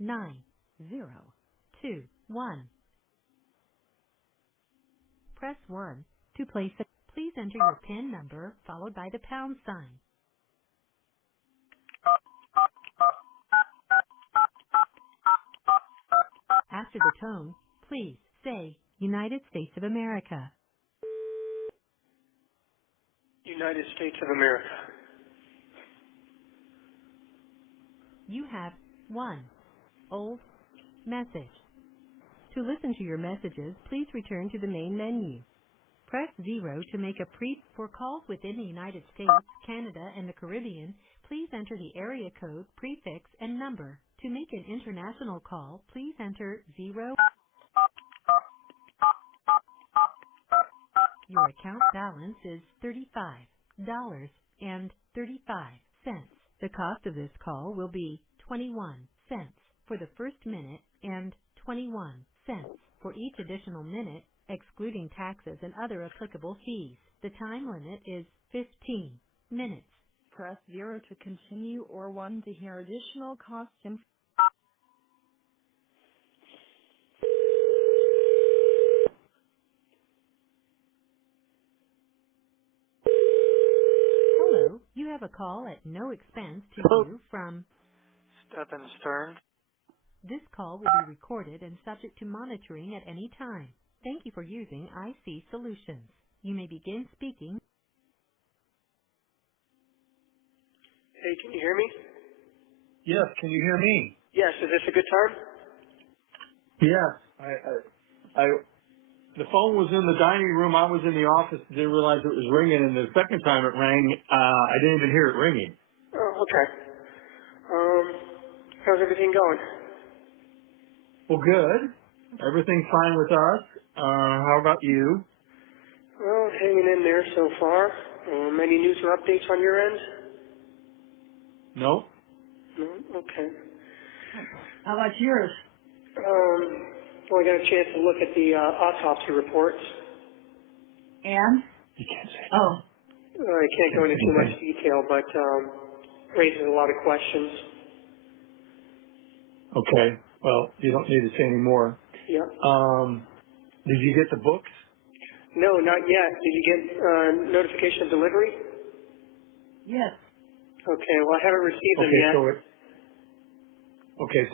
*9021. Press 1 to place a... Please enter your PIN number followed by the pound sign. After the tone, please say United States of America. United States of America. You have 1 old message. To listen to your messages, please return to the main menu. Press 0 to make a for calls within the United States, Canada, and the Caribbean. Please enter the area code, prefix, and number. To make an international call, please enter 0. Your account balance is $35.35. The cost of this call will be 21 cents for the first minute and 21 cents for each additional minute, excluding taxes and other applicable fees. The time limit is 15 minutes. Press 0 to continue or 1 to hear additional cost information. Hello, you have a call at no expense to you from Stephan Stern. This call will be recorded and subject to monitoring at any time. Thank you for using IC Solutions. You may begin speaking. Hey, can you hear me? Yes, can you hear me? Yes, is this a good time? Yes. The phone was in the dining room. I was in the office. Didn't realize it was ringing, and the second time it rang, I didn't even hear it ringing. Oh, okay. How's everything going? Well, good. Everything's fine with us. How about you? Well, hanging in there so far. Any news or updates on your end? No. No? Okay. How about yours? Well, I got a chance to look at the autopsy reports. And? You can't say. Oh. I can't go into too much detail, but raises a lot of questions. Okay. Well, you don't need to say any more. Yeah. Did you get the books? No, not yet. Did you get notification of delivery? Yes. Okay, well, I haven't received them yet.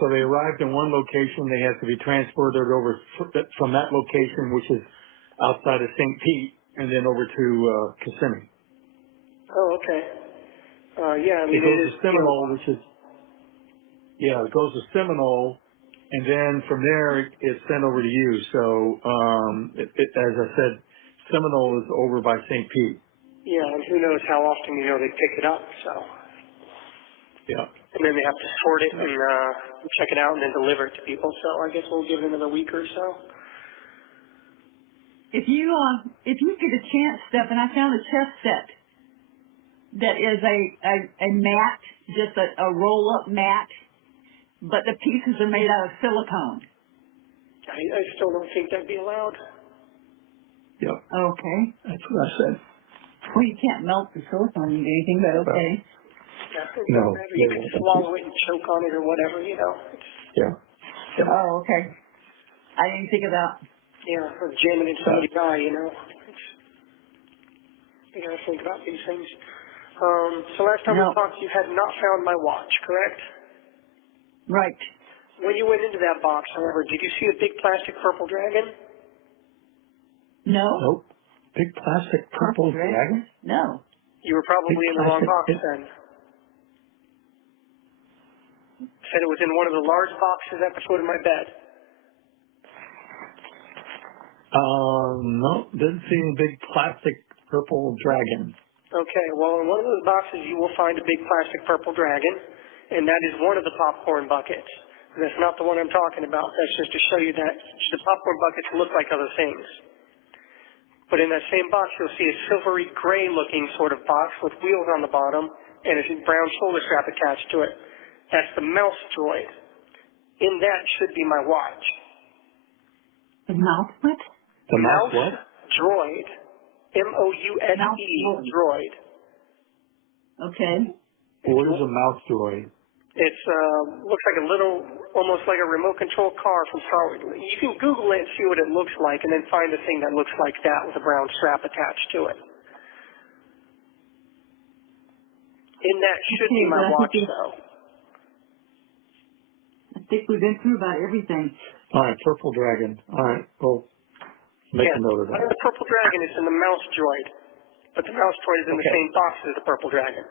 So they arrived in one location. They have to be transported over from that location, which is outside of St. Pete, and then over to Kissimmee. Oh, okay. Yeah, I mean, it goes to Seminole, it goes to Seminole, and then from there it's sent over to you. So, as I said, Seminole is over by St. Pete. Yeah, and who knows how often, they pick it up, so. Yeah. And then they have to sort it and check it out and then deliver it to people. So I guess we'll give it another week or so. If you get a chance, Stephan, I found a chess set that is a mat, just a roll-up mat, but the pieces are made out of silicone. I still don't think that'd be allowed. Yep. Okay. That's what I said. Well, you can't melt the silicone into anything, but okay. No. You can swallow it and choke on it or whatever, Yeah. Oh, okay. I didn't think about. Yeah, or jam it into somebody's eye, You gotta think about these things. So last time we talked, you had not found my watch, correct? Right. When you went into that box, however, did you see a big plastic purple dragon? No. Nope. Big plastic purple dragon? No. You were probably in the wrong box then. Said it was in one of the large boxes at the foot of my bed. No, didn't see any big plastic purple dragon. Okay, well, in one of those boxes you will find a big plastic purple dragon, and that is one of the popcorn buckets. And that's not the one I'm talking about. That's just to show you that the popcorn buckets look like other things. But in that same box, you'll see a silvery gray looking sort of box with wheels on the bottom and a brown shoulder strap attached to it. That's the mouse droid. In that should be my watch. The mouse what? The mouse what? Droid. M-O-U-S-E, droid. Okay. What is a mouse droid? It's looks like a little, almost like a remote control car from Star Wars. You can Google it and see what it looks like, and then find a thing that looks like that with a brown strap attached to it. And that should be my watch, though. I think we've been through about everything. All right, Purple Dragon. All right, well, make a note of that. The Purple Dragon is in the mouse droid, but the mouse droid is in the same box as the Purple Dragon.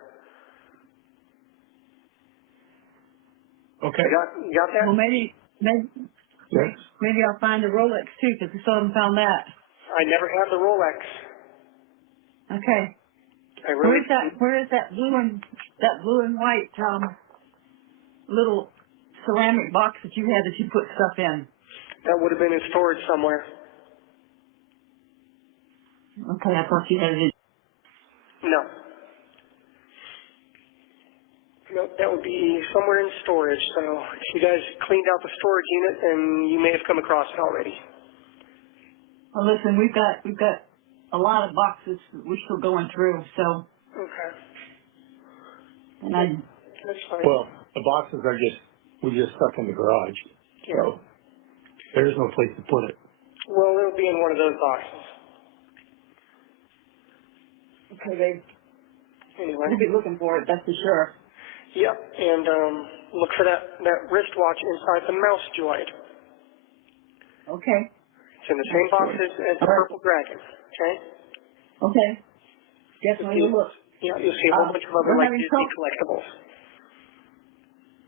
Okay. You got that? Well, maybe I'll find the Rolex too, because I still haven't found that. I never had the Rolex. Okay. Where is that blue and white little ceramic box that you had that you put stuff in? That would have been in storage somewhere. Okay, I thought you had it. No. No, that would be somewhere in storage. So if you guys cleaned out the storage unit, then you may have come across it already. Well, listen, we've got a lot of boxes that we're still going through, so. Okay. And That's fine. Well, the boxes are we just stuck in the garage, so there's no place to put it. Well, it'll be in one of those boxes. Okay, babe. Anyway. We'll be looking for it, that's for sure. Yep, and look for that wristwatch inside the mouse droid. Okay. It's in the same box as the Purple Dragon, okay? Okay. Definitely will look. Yeah, you'll see a whole bunch of other like Disney collectibles.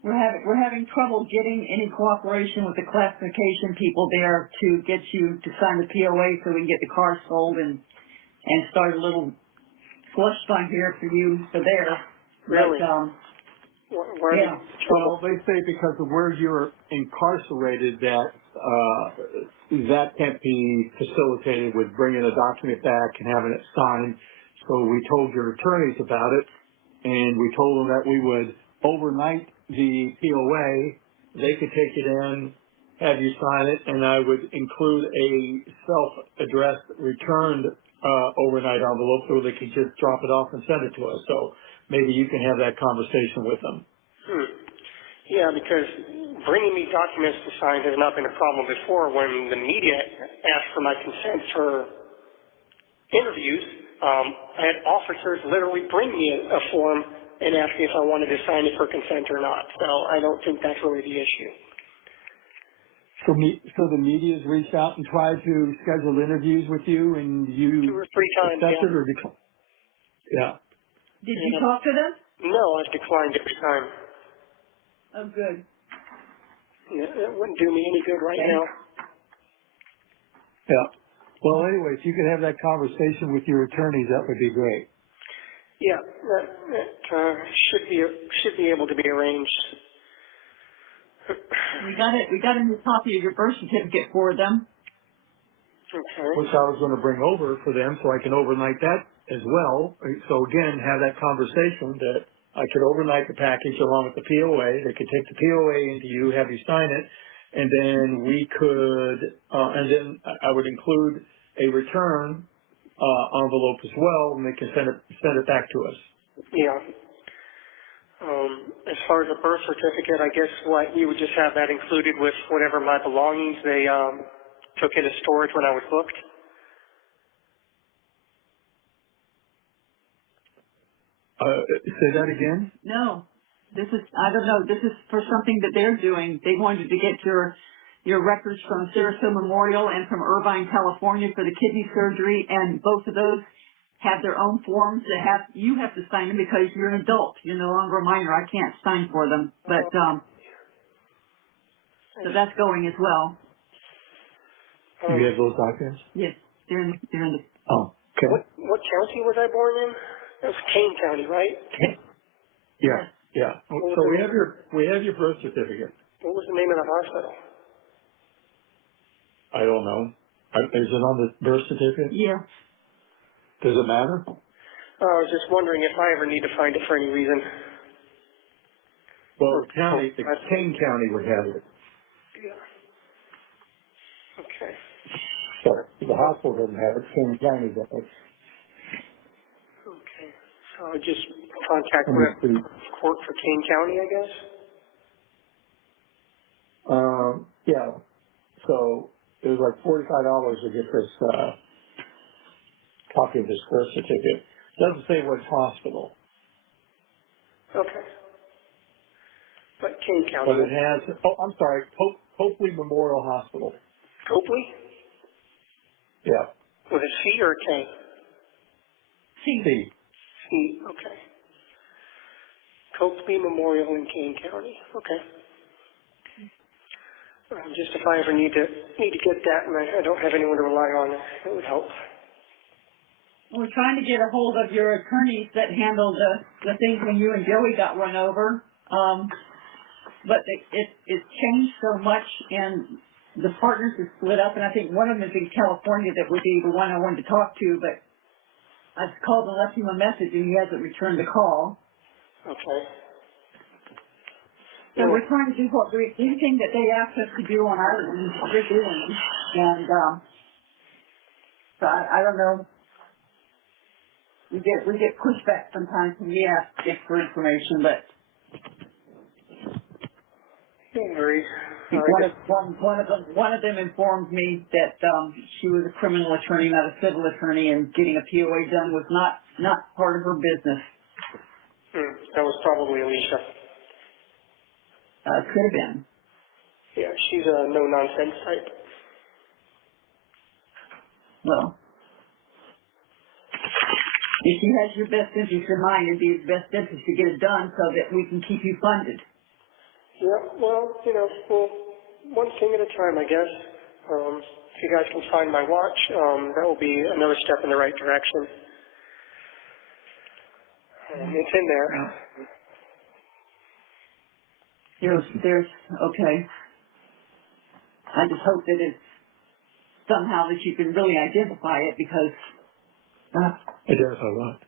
We're having trouble getting any cooperation with the classification people there to get you to sign the POA so we can get the car sold and start a little slush fund here for you for there. Really? But, Yeah. Well, they say because of where you're incarcerated that that can't be facilitated with bringing a document back and having it signed. So we told your attorneys about it, and we told them that we would overnight the POA. They could take it in, have you sign it, and I would include a self-addressed returned overnight envelope so they could just drop it off and send it to us. So maybe you can have that conversation with them. Yeah, because bringing me documents to sign has not been a problem before. When the media asked for my consent for interviews, I had officers literally bring me a form and ask me if I wanted to sign it for consent or not. So I don't think that's really the issue. So the media's reached out and tried to schedule interviews with you, and you 2 or 3 times, accepted or declined? Yeah. did you talk to them? No, I've declined every time. Oh, good. Yeah, it wouldn't do me any good right now. Yeah. Well, anyway, if you could have that conversation with your attorneys, that would be great. Yeah, that should be able to be arranged. We got a new copy of your birth certificate for them. Okay. Which I was going to bring over for them so I can overnight that as well. So again, have that conversation that I could overnight the package along with the POA. They could take the POA into you, have you sign it, and then we could, and then I would include a return envelope as well, and they can send it back to us. Yeah. As far as a birth certificate, I guess you would just have that included with whatever my belongings they took into storage when I was booked. Say that again? No, I don't know. This is for something that they're doing. They wanted to get your records from Sarasota Memorial and from Irvine, California for the kidney surgery, and both of those have their own forms that you have to sign them because you're an adult. You're no longer a minor. I can't sign for them, but so that's going as well. You have those documents? Yes, they're in the. Oh, okay. What county was I born in? It was Kane County, right? Yeah, yeah. So we have your birth certificate. What was the name of the hospital? I don't know. Is it on the birth certificate? Yeah. Does it matter? I was just wondering if I ever need to find it for any reason. Well, the Kane County would have it. Yeah. Okay. Sorry, the hospital doesn't have it. Kane County does it. Okay. So I'll just contact the court for Kane County, I guess? Yeah. So it was like $45 to get this copy of this birth certificate. It doesn't say which hospital, Okay. But Kane County. but it has. Oh, I'm sorry, Copley Memorial Hospital. Copley? Yeah. With a C or a K? See, C. C. Okay. Copley Memorial in Kane County. Okay. Just if I ever need to get that, and I don't have anyone to rely on, it would help. we're trying to get a hold of your attorneys that handled the things when you and Joey got run over. But it's changed so much, and the partners are split up, and I think one of them is in California that would be the one I wanted to talk to, but I've called and left him a message, and he hasn't returned the call. Okay. So we're trying to do anything that they asked us to do on our end, we're doing. And so I don't know. We get pushback sometimes when we ask for information, but Don't worry. one of them informed me that she was a criminal attorney, not a civil attorney, and getting a POA done was not part of her business. That was probably Alicia. Could have been. Yeah, she's a no-nonsense type. Well, if she has your best interest in mind, it'd be his best interest to get it done so that we can keep you funded. Yeah, well, one thing at a time, I guess. If you guys can find my watch, that will be another step in the right direction. It's in there. There's okay. I just hope that it's somehow that you can really identify it because Identify what?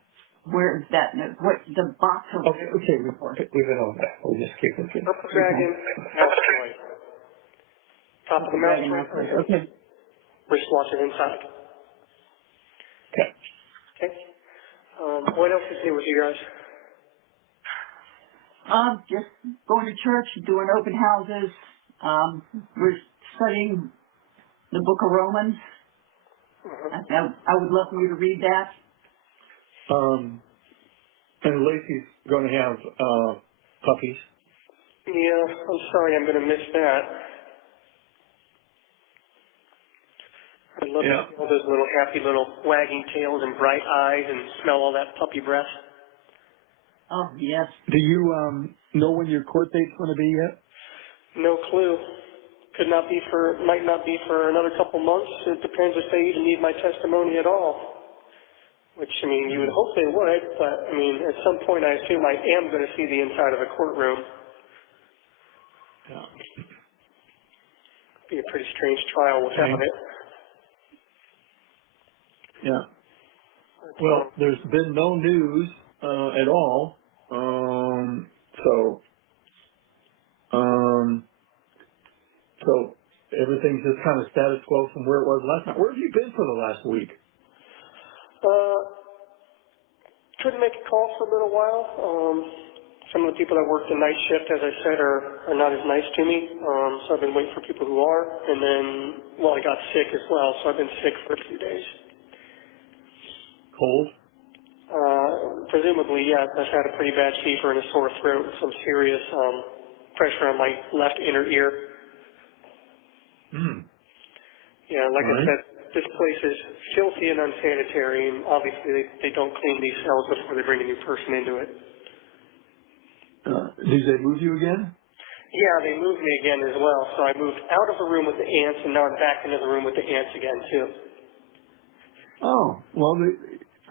where is that? What the box of Okay, we've been over that. We'll just keep it. Purple Dragon, mouse toy. Top of the mouse toy. Okay. Wristwatch is inside. Okay. Okay. What else is new with you guys? Just going to church, doing open houses. We're studying the book of Romans. I would love for you to read that. And Lacey's going to have puppies. Yeah, I'm sorry I'm going to miss that. I'd love to see all those little happy little wagging tails and bright eyes and smell all that puppy breath. Oh, yes. Do you know when your court date's going to be yet? No clue. Might not be for another couple months. It depends if they even need my testimony at all. Which, you would hope they would, but, at some point I assume I am going to see the inside of a courtroom. Yeah. Be a pretty strange trial without it. Yeah. Well, there's been no news at all. So everything's just kind of status quo from where it was last night. Where have you been for the last week? Couldn't make a call for a little while. Some of the people that work the night shift, as I said, are not as nice to me. So I've been waiting for people who are. And then, I got sick as well, so I've been sick for a few days. Cold? Presumably, yeah. I've had a pretty bad fever and a sore throat and some serious pressure on my left inner ear. Yeah, like I said, this place is filthy and unsanitary, and obviously they don't clean these cells before they bring a new person into it. Did they move you again? Yeah, they moved me again as well. So I moved out of the room with the ants, and now I'm back into the room with the ants again, too. Oh, well,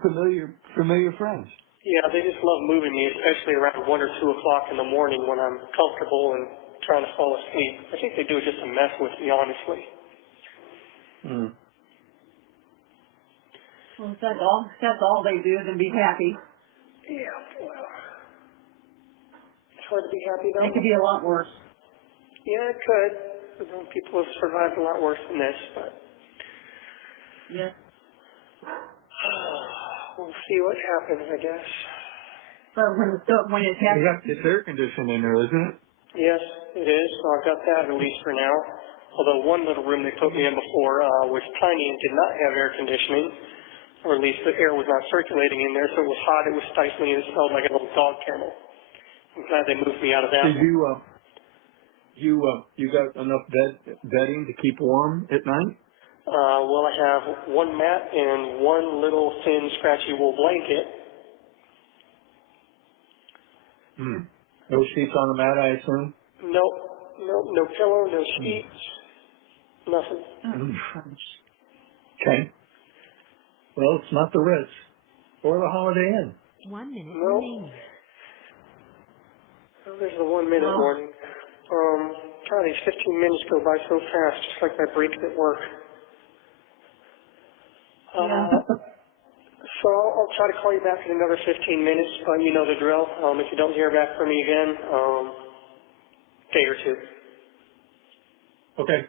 familiar friends. Yeah, they just love moving me, especially around 1 or 2 o'clock in the morning when I'm comfortable and trying to fall asleep. I think they do it just to mess with me, honestly. Well, if that's all they do, then be happy. Yeah, well, it's hard to be happy, though. It could be a lot worse. Yeah, it could. People have survived a lot worse than this, but... Yes. We'll see what happens, I guess. But when it happens... It's air conditioning in there, isn't it? Yes, it is. So I've got that at least for now. Although one little room they put me in before was tiny and did not have air conditioning, or at least the air was not circulating in there, so it was hot, it was stifling, and it smelled like a little dog kennel. I'm glad they moved me out of that Did one. you got enough bedding to keep warm at night? Well, I have one mat and one little thin, scratchy wool blanket. No sheets on the mat, I assume? No pillow, no sheets, nothing. Okay. Well, it's not the Ritz or the Holiday Inn. 1 minute No. remaining. Oh, there's the 1 minute warning. God, these 15 minutes go by so fast, just like my breaks at work. So I'll try to call you back in another 15 minutes, but you know the drill. If you don't hear back from me again, day or two. Okay.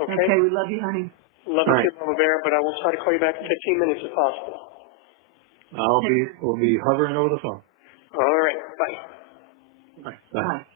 Okay? Okay, we love you, honey. Love you too, Mama Bear, but I will try to call you back in 15 minutes if possible. We'll be hovering over the phone. All right. Bye. Bye. Bye.